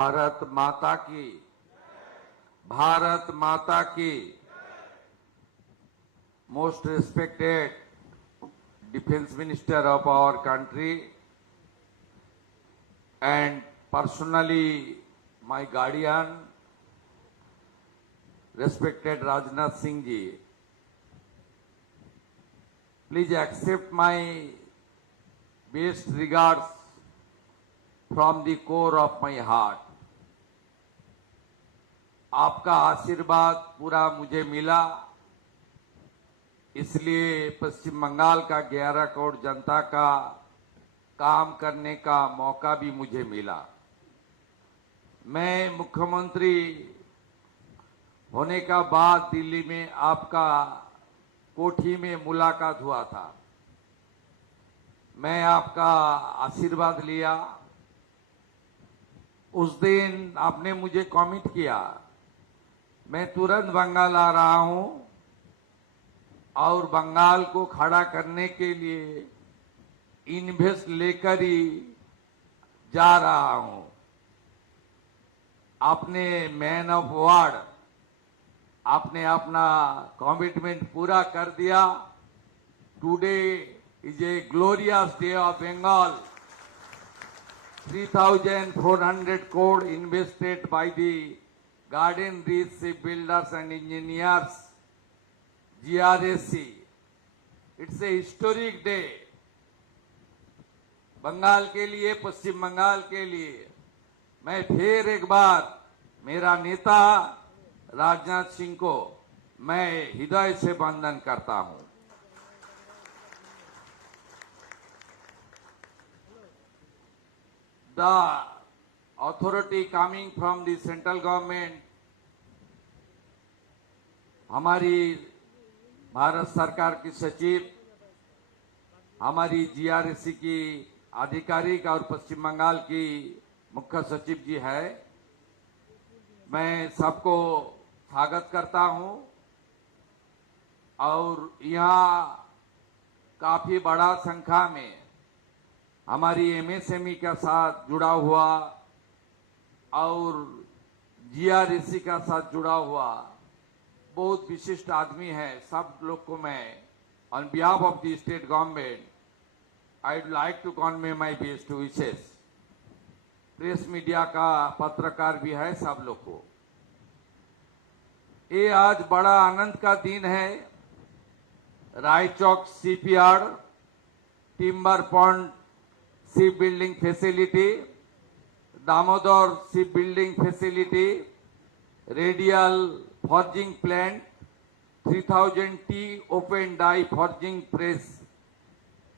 भारत माता की, भारत माता की। Most respected Defense Minister of our country and personally my guardian, respected Rajnath Singh ji, please accept my best regards from the core of my heart. आपका आशीर्वाद पूरा मुझे मिला, इसलिए पश्चिम बंगाल का 11 करोड़ जनता का काम करने का मौका भी मुझे मिला। मैं मुख्यमंत्री होने का बाद दिल्ली में आपका कोठी में मुलाकात हुआ था। मैं आपका आशीर्वाद लिया। उस दिन आपने मुझे कमिट किया, मैं तुरंत बंगाल आ रहा हूं और बंगाल को खड़ा करने के लिए इन्वेस्ट लेकर ही जा रहा हूं। आपने मैन ऑफ वर्ड, आपने अपना कमिटमेंट पूरा कर दिया। Today is a glorious day of Bengal. 3,400 crore invested by the Garden Reach Shipbuilders and Engineers, GRSC. It's a historic day. Bengal के लिए, पश्चिम बंगाल के लिए मैं फिर एक बार मेरा नेता राजनाथ सिंह को मैं हृदय से वंदन करता हूं। The authority coming from the central government, हमारी भारत सरकार की सचिव, हमारी जीआरएससी की आधिकारिक और पश्चिम बंगाल की मुख्य सचिव जी है, मैं सबको स्वागत करता हूं। और यहाँ काफी बड़ा संख्या में हमारी एमएसएमई के साथ जुड़ा हुआ और जीआरएससी का साथ जुड़ा हुआ बहुत विशिष्ट आदमी है। सब लोग को मैं on behalf of the state government I would like to convey my best wishes. Press media का पत्रकार भी है, सब लोग को ये आज बड़ा आनंद का दिन है। Raichak CPR, timber pond ship building facility, Damodar ship building facility, radial forging plant, 3000 T open die forging press,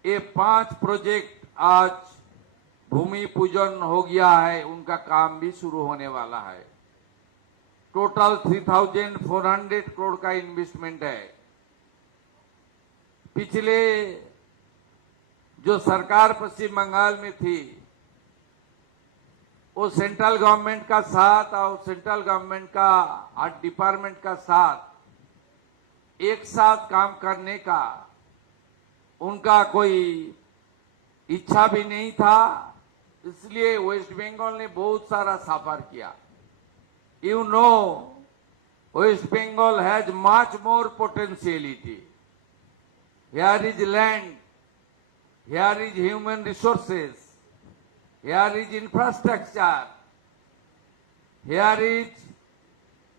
ये 5 प्रोजेक्ट आज भूमि पूजन हो गया है, उनका काम भी शुरू होने वाला है। टोटल 3,400 करोड़ का इन्वेस्टमेंट है। पिछले जो सरकार पश्चिम बंगाल में थी वो सेंट्रल गवर्नमेंट का साथ और सेंट्रल गवर्नमेंट का आर्ट डिपार्टमेंट का साथ एक साथ काम करने का उनका कोई इच्छा भी नहीं था, इसलिए वेस्ट बंगाल ने बहुत सारा सफर किया। You know, West Bengal has much more potentiality. Here is land, here is human resources, here is infrastructure, here is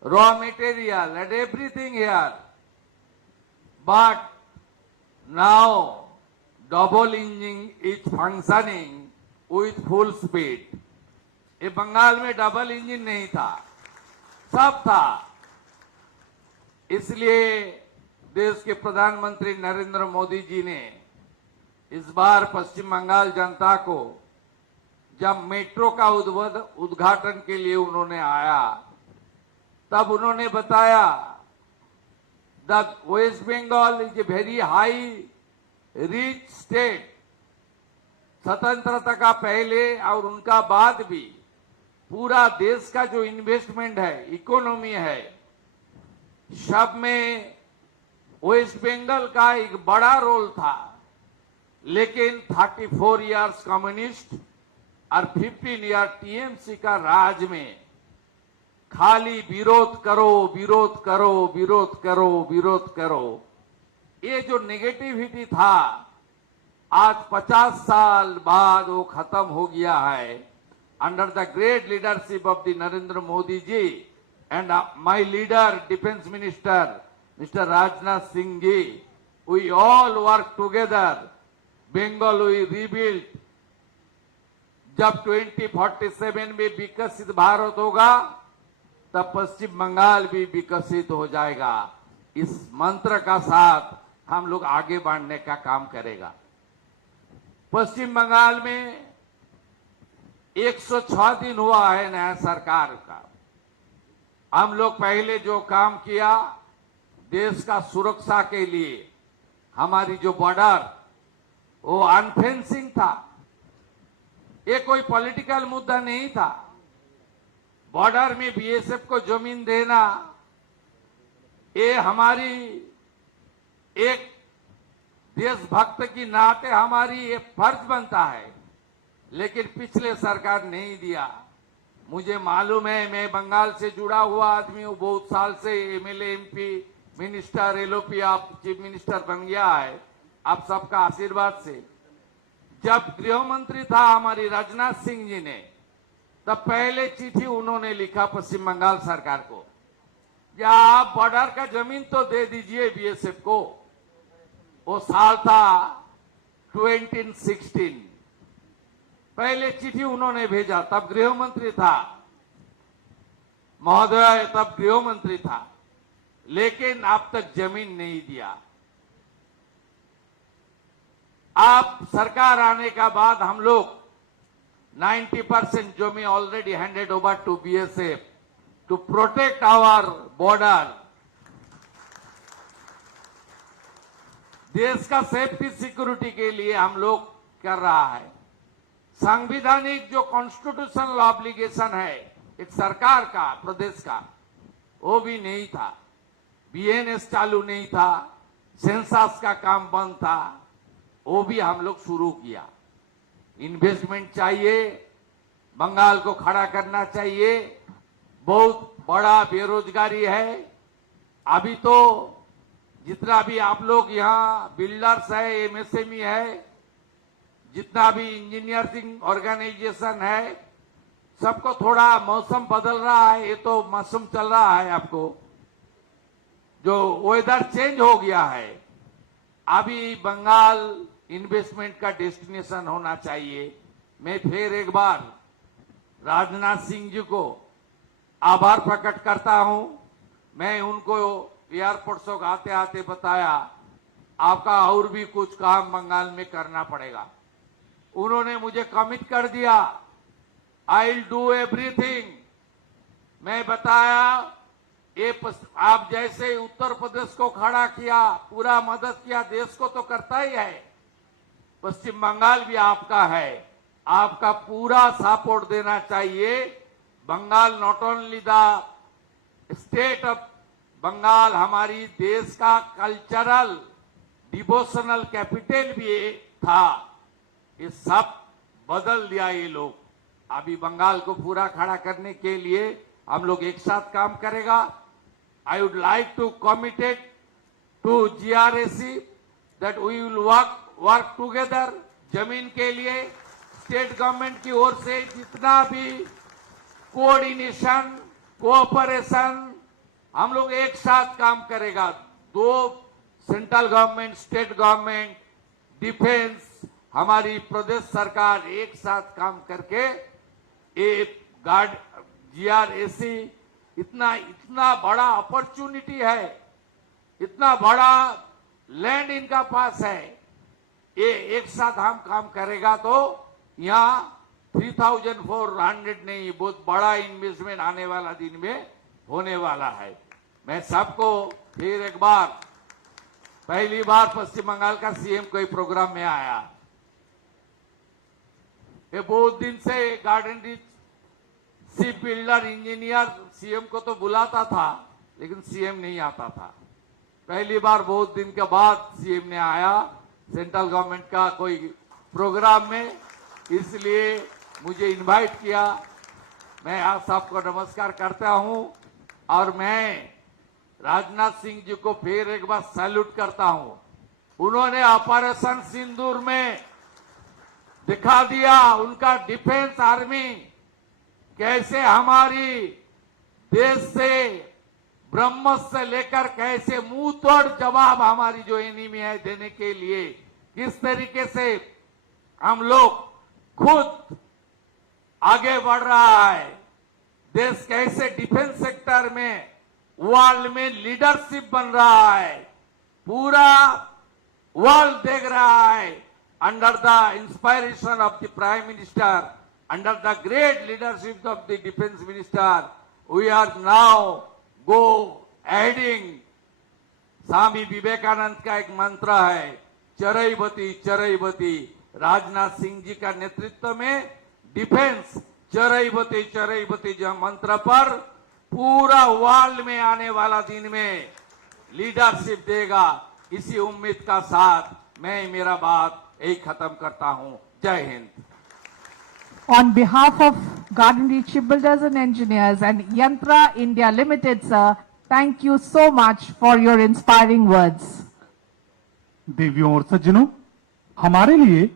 raw material and everything here. But now double engine is functioning with full speed. ये बंगाल में double engine नहीं था, सब था। इसलिए देश के प्रधानमंत्री नरेंद्र मोदी जी ने इस बार पश्चिम बंगाल जनता को जब मेट्रो का उद्घाटन के लिए उन्होंने आया, तब उन्होंने बताया the West Bengal is a very high rich state. स्वतंत्रता का पहले और उनका बाद भी पूरा देश का जो इन्वेस्टमेंट है, इकोनॉमी है, सब में वेस्ट बंगाल का एक बड़ा रोल था। लेकिन 34 इयर्स कम्युनिस्ट और 15 ईयर टीएमसी का राज में खाली विरोध करो, विरोध करो, विरोध करो, विरोध करो, ये जो नेगेटिविटी था आज 50 साल बाद वो खत्म हो गया है। Under the great leadership of the Narendra Modi ji and my leader defence minister mister Rajnath Singh ji, we all work together, Bengal we rebuild. जब 2047 में विकसित भारत होगा तब पश्चिम बंगाल भी विकसित हो जाएगा। इस मंत्र का साथ हम लोग आगे बढ़ने का काम करेगा। पश्चिम बंगाल में 106 दिन हुआ है नया सरकार का। हम लोग पहले जो काम किया देश का सुरक्षा के लिए, हमारी जो बॉर्डर वो अनफेंसिंग था, ये कोई पॉलिटिकल मुद्दा नहीं था। बॉर्डर में बीएसएफ को जमीन देना ये हमारी एक देशभक्त की नाते हमारी ये फर्ज बनता है, लेकिन पिछले सरकार नहीं दिया। मुझे मालूम है, मैं बंगाल से जुड़ा हुआ आदमी हूँ, बहुत साल से एमएलए, एमपी, मिनिस्टर, एलओपी, आप चीफ मिनिस्टर बन गया है आप सबका आशीर्वाद से। जब गृह मंत्री था हमारी राजनाथ सिंह जी ने, तब पहले चिट्ठी उन्होंने लिखा पश्चिम बंगाल सरकार को, या आप बॉर्डर का जमीन तो दे दीजिए बीएसएफ को। वो साल था 2016, पहले चिट्ठी उन्होंने भेजा, तब गृह मंत्री था महोदय, तब गृह मंत्री था, लेकिन अब तक जमीन नहीं दिया। आप सरकार आने का बाद हम लोग 90% जमीन already handed over to BSF to protect our border. देश का सेफ्टी सिक्योरिटी के लिए हम लोग कर रहा है। संवैधानिक जो कॉन्स्टिट्यूशनल ऑब्लिगेशन है एक सरकार का, प्रदेश का, वो भी नहीं था। बीएनएस चालू नहीं था, सेंसस का काम बंद था, वो भी हम लोग शुरू किया। इन्वेस्टमेंट चाहिए, बंगाल को खड़ा करना चाहिए। बहुत बड़ा बेरोजगारी है। अभी तो जितना भी आप लोग यहाँ बिल्डर्स है, एमएसएमई है, जितना भी इंजीनियरिंग ऑर्गेनाइजेशन है, सबको थोड़ा मौसम बदल रहा है। ये तो मौसम चल रहा है, आपको जो वेदर चेंज हो गया है, अभी बंगाल इन्वेस्टमेंट का डेस्टिनेशन होना चाहिए। मैं फिर एक बार राजनाथ सिंह जी को आभार प्रकट करता हूं। मैं उनको एयरपोर्ट से आते आते बताया आपका और भी कुछ काम बंगाल में करना पड़ेगा। उन्होंने मुझे कमिट कर दिया, आई विल डू एवरीथिंग। मैं बताया ये आप जैसे उत्तर प्रदेश को खड़ा किया, पूरा मदद किया, देश को तो करता ही है, पश्चिम बंगाल भी आपका है, आपका पूरा सपोर्ट देना चाहिए। Bengal not only the state of Bengal, हमारी देश का कल्चरल डिवोशनल कैपिटल भी था। ये सब बदल दिया ये लोग। अभी बंगाल को पूरा खड़ा करने के लिए हम लोग एक साथ काम करेगा। I would like to commit it to GRAC that we will work together। जमीन के लिए स्टेट गवर्नमेंट की ओर से जितना भी कोऑर्डिनेशन, कोऑपरेशन, हम लोग एक साथ काम करेगा। दो central government, state government, defence, हमारी प्रदेश सरकार एक साथ काम करके एक GRAC इतना बड़ा अपॉर्चुनिटी है, इतना बड़ा लैंड इनका पास है, ये एक साथ हम काम करेगा तो यहाँ 3,400 नहीं, बहुत बड़ा इन्वेस्टमेंट आने वाला दिन में होने वाला है। मैं सबको फिर एक बार, पहली बार पश्चिम बंगाल का सीएम कोई प्रोग्राम में आया, ये बहुत दिन से garden rich ship builder, engineer CM को तो बुलाता था, लेकिन सीएम नहीं आता था। पहली बार बहुत दिन के बाद सीएम ने आया सेंट्रल गवर्नमेंट का कोई प्रोग्राम में, इसलिए मुझे इनवाइट किया। मैं आप सबको नमस्कार करता हूं और मैं राजनाथ सिंह जी को फिर एक बार सैल्यूट करता हूं। उन्होंने ऑपरेशन सिंदूर में दिखा दिया उनका डिफेंस आर्मी कैसे हमारी देश से ब्रह्मोस से लेकर कैसे मुंह तोड़ जवाब हमारी जो एनिमी है देने के लिए किस तरीके से हम लोग खुद आगे बढ़ रहा है। देश कैसे डिफेंस सेक्टर में वर्ल्ड में लीडरशिप बन रहा है, पूरा वर्ल्ड देख रहा है। Under the inspiration of the prime minister, under the great leadership of the defence minister, we are now go heading. Swami Vivekananda का एक मंत्र है, चरैबती चरैबती। राजनाथ सिंह जी का नेतृत्व में डिफेंस चरैबती चरैबती जो मंत्र पर पूरा वर्ल्ड में आने वाला दिन में लीडरशिप देगा। इसी उम्मीद का साथ मैं मेरा बात यही खत्म करता हूं। जय Hind. On behalf of Garden Shipbuilders and Engineers and Yantra India Limited, sir, thank you so much for your inspiring words. देवियों और सज्जनों, हमारे लिए